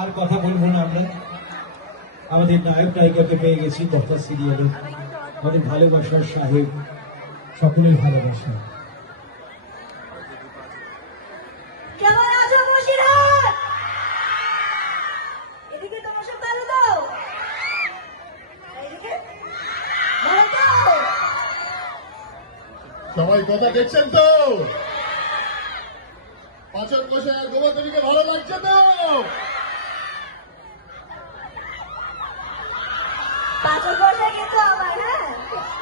আর কথা বলব না আমরা। আমাদের নায়ক নায়িকাকে পেয়ে গেছি কথা সিরিয়ালে। আমাদের ভালোবাসার সাহেব সকলের ভালোবাসা। সবাই কথা দেখছেন তো? পাচন কষায় আর পাঁচক বসায় কিন্তু আমার হ্যাঁ?